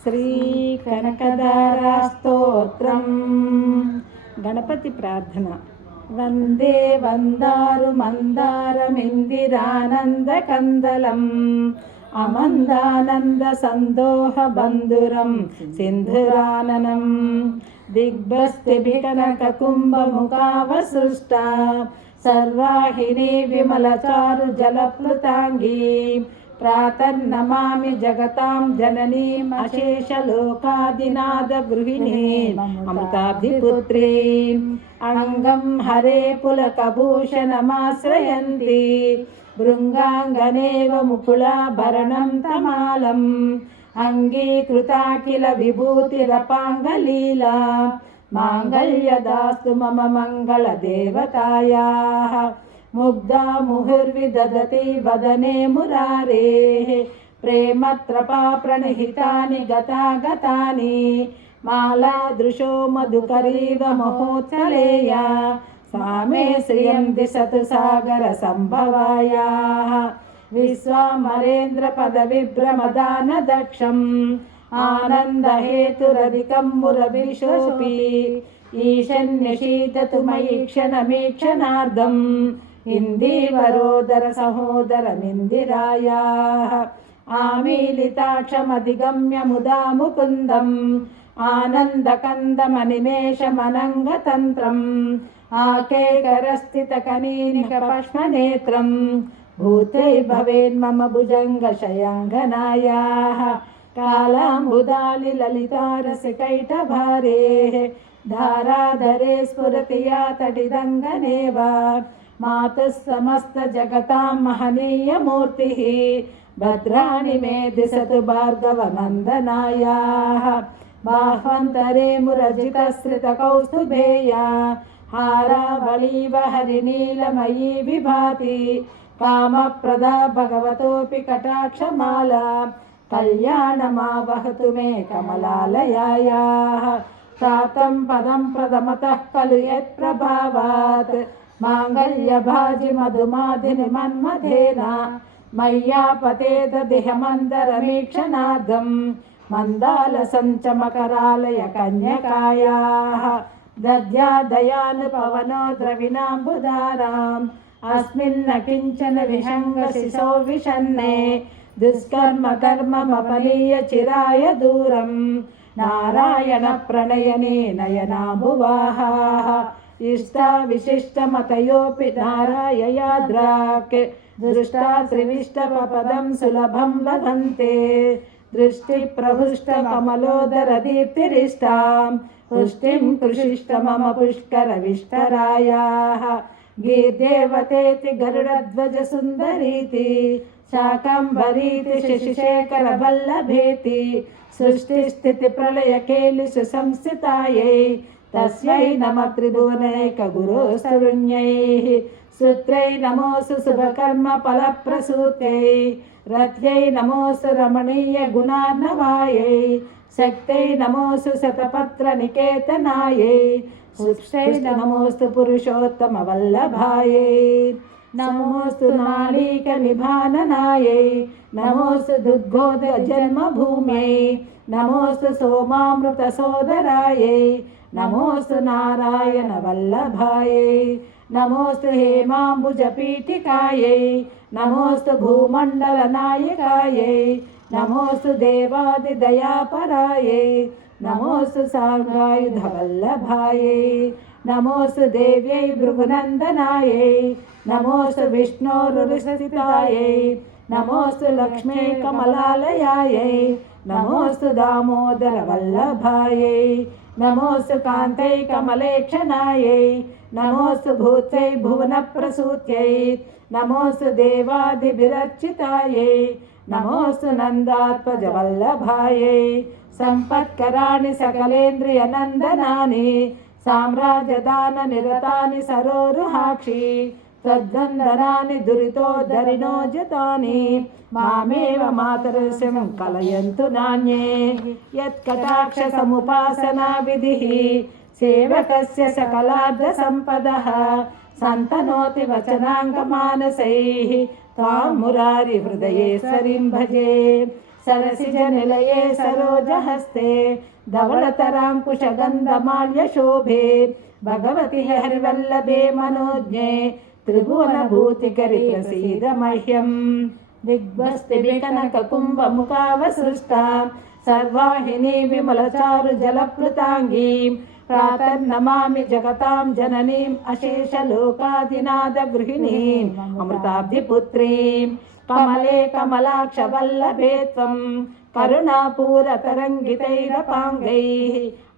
శ్రీ కనకదారా స్తోత్రం. గణపతి ప్రార్థన. వందే వందారు మందారమిందిరానంద కందలం అమందానంద సందోహ బంధురం సింధురాననం దిగ్భస్తిభికనక కుంభముఖావసృష్ట సర్వాహిని విమలచారు జలప్లుతాంగీ ప్రాతర్నమామి జగతాం జననీం అశేషలోకాదినాద గృహిణీం అమృతాబ్ధిపుత్రీం అంగం హరే పులకభూషణమాశ్రయంతి భృంగాంగనేవ ముకుళాభరణం తమాలం అంగీకృతాఖిల విభూతిరపాంగలీలా మాంగళ్యదాస్తు మమ మంగళదేవతాయాః ముగ్ధా ముహుర్విదదతి వదనే మురారేః ప్రేమత్రపా ప్రణహితాని గతాగతాని మాలాదృశో మధుకరీవ మహోత్సలేయా సామే శ్రియం దిశతు సాగర సంభవాయాః విశ్వామరేంద్ర పదవిభ్రమదాన దక్షం ఆనందహేతురధికం మురభిషోపి ఈశన్యశీతతు మయి క్షణమీక్షణార్ధం ఇందీవరోదర సహోదరమిందిరాయాః ఆమీలితాక్షమధిగమ్య ముదా ముకుందం ఆనందకందమనిమేషమనంగతంత్రం ఆకేకరస్థితకనీనిక పష్మనేత్రం భూతే భవేన్మమ భుజంగశయంగనాయాః కాళాంబుదాలి లలితారసికైటభారేః ధారాధరే స్ఫురతి యా తటిదంగనేవ మాతుః సమస్త జగతాం మహనీయమూర్తిః భద్రాణి మే దిశతు భార్గవనందనాయాః బాహ్వంతరే మురజితశ్రితకౌస్తుభేయా హారావళీవ హరినీలమయీ విభాతి కామప్రదా భగవతోపి కటాక్షమాలా కళ్యాణమావహతు మే కమలాలయాయాః సాతం పదం ప్రథమతః ఖలు యత్ప్రభావాత్ మాంగళ్యభాజి మధుమాధిని మన్మథేన మయ్యాపతేదదిహమందరమీక్షణార్థం మందాలసంచమకరాలయ కన్యకాయాః దద్యాదయానుపవనో ద్రవిణాంబుధారాం అస్మిన్న కించన విషంగశిశో విషన్నే దుష్కర్మ కర్మమపనీయ చిరాయ దూరం నారాయణ ప్రణయనే నయనాభువాహాః ఇష్టా విశిష్టమతయోపి నారాయయాద్రాక్ దృష్టా త్రివిష్టపదం సులభం లభంతే దృష్టి ప్రహృష్ట కమలోదర దీప్తిరిష్టాం పుష్టిం కృషిష్ట మమ పుష్కర విష్టరాయాః గీర్దేవతేతి గరుడధ్వజ సుందరీతి శాకంబరీతి శశిశేఖర వల్లభేతి సృష్టి స్థితి ప్రళయ కేలిషు సంస్థితాయై తస్యై నమ త్రిభువనైక గురోస్తరుణ్యైః సూత్రై నమోసు శుభకర్మ ఫలప్రసూత్యై రథ్యై నమోసు రమణీయ గుణార్ణవాయై శక్తై నమోసు శతపత్ర నికేతనాయై సృష్టై నమోస్తు పురుషోత్తమ వల్లభాయై నమోస్తు నాళీక నిభాననాయై నమోస్తు దుద్గోద జన్మభూమ్యై నమోస్తు సోమామృత సోదరాయై నమోస్తు నారాయణ వల్లభాయై నమోస్తు హేమాంబుజ పీఠికాయై నమోస్తు భూమండల నాయకాయై నమోస్తు దేవాది దయాపరాయై నమోస్తు సాంగాయుధ వల్లభాయై నమోస్తు దేవ్యై భృగునందనాయై నమోస్తు విష్ణోరుస్థితాయై నమోస్తు లక్ష్మీ కమలాలయాయై నమోస్తు దామోదర వల్లభాయై నమోస్తు కాంతై కమలేక్షణాయై నమోస్తు భూత్యై భువన ప్రసూత్యై నమోస్తు దేవాదిభిరర్చితాయై నమోస్తు నందాత్మజ వల్లభాయై సంపత్కరాణి సకలేంద్రియ నందనాని సామ్రాజ్యదాన నిరతాని సరోరుహాక్షి తద్వందనాని దురితోద్ధరినోజతాని మామేవ మాతృశ్యం కలయంతు నాణ్యే యత్కటాక్ష సముపాసనా విధిః సేవకస్య సకలార్థ సంపదః సంతనోతి వచనాంగమానసైః త్వాం మురారి హృదయేశ్వరిం భజే सरसिजनिलये सरोजहस्ते धवलतराङ्कुशगन्धमाल्यशोभे भगवति हरिवल्लभे मनोज्ञे त्रिभुवनभूतिकरि प्रसीद मह्यम् दिग्भस्तिभिकनककुम्भमुखावसृष्टा सर्वाहिनी विमलचारुजलप्लुताङ्गीं प्रातर्नमामि जगतां जननीम् अशेषलोकादिनादगृहिणीम् अमृताब्धिपुत्रीं कमले कमलाक्षवल्लभे त्वं करुणापूरतरङ्गितैरपाङ्गैः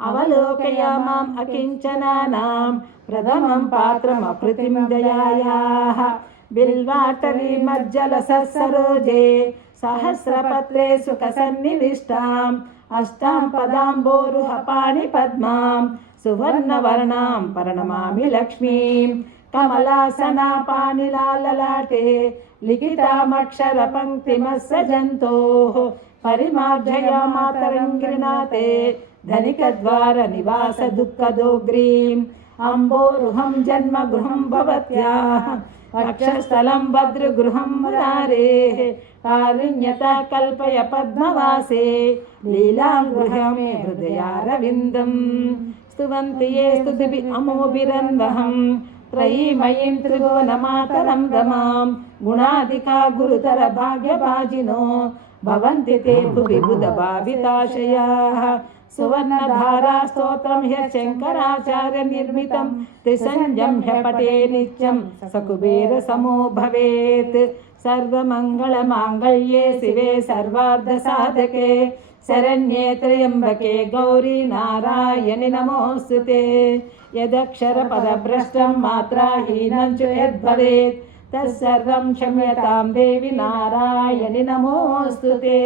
अवलोकयामाम् अकिञ्चनानां प्रथमं पात्रमकृतिं दयायाः बिल्वाटवी मज्जलसरोजे सहस्रपत्रे सुखसन्निविष्टाम् अष्टां पदाम्बोरुह पाणिपद्मां सुवर्णवर्णां प्रणमामि लक्ष्मीं कमलासना पाणिलाललाटे लिखितामक्षरपङ्क्तिमस्सजन्तोः परिमार्जया मातरङ्गिनाथे धनिकद्वारनिवास दुःखदोग्रीम् अम्बोरुहं जन्मगृहं भवत्याः वक्षस्थलं भद्रगृहं मुरारेः कारुण्यता कल्पय पद्मवासे लीलां गृहं मे हृदयारविन्दं स्तुवन्ति ये स्तुतिभिः अमोभिरन्वहं त्रयीमयीं त्रिभुवनमातरं रमां गुणाधिका गुरुतर भाग्यभाजिनो भवन्ति ते भुवि बुधभाविताशयाः सुवर्णधारा स्तोत्रं ह्यशङ्कराचार्य निर्मितं त्रिसंज्ञं ह्यपटे नित्यं सकुबेर समो भवेत् सर्वमङ्गलमाङ्गल्ये शिवे सर्वार्धसाधके शरण्ये त्र्यम्बके गौरी नारायणि नमोऽस्तुते यदक्षरपदभ्रष्टं मात्राहीनं च यद्भवेत् तत्सर्वं क्षम्यतां देवि नारायणि नमोऽस्तुते।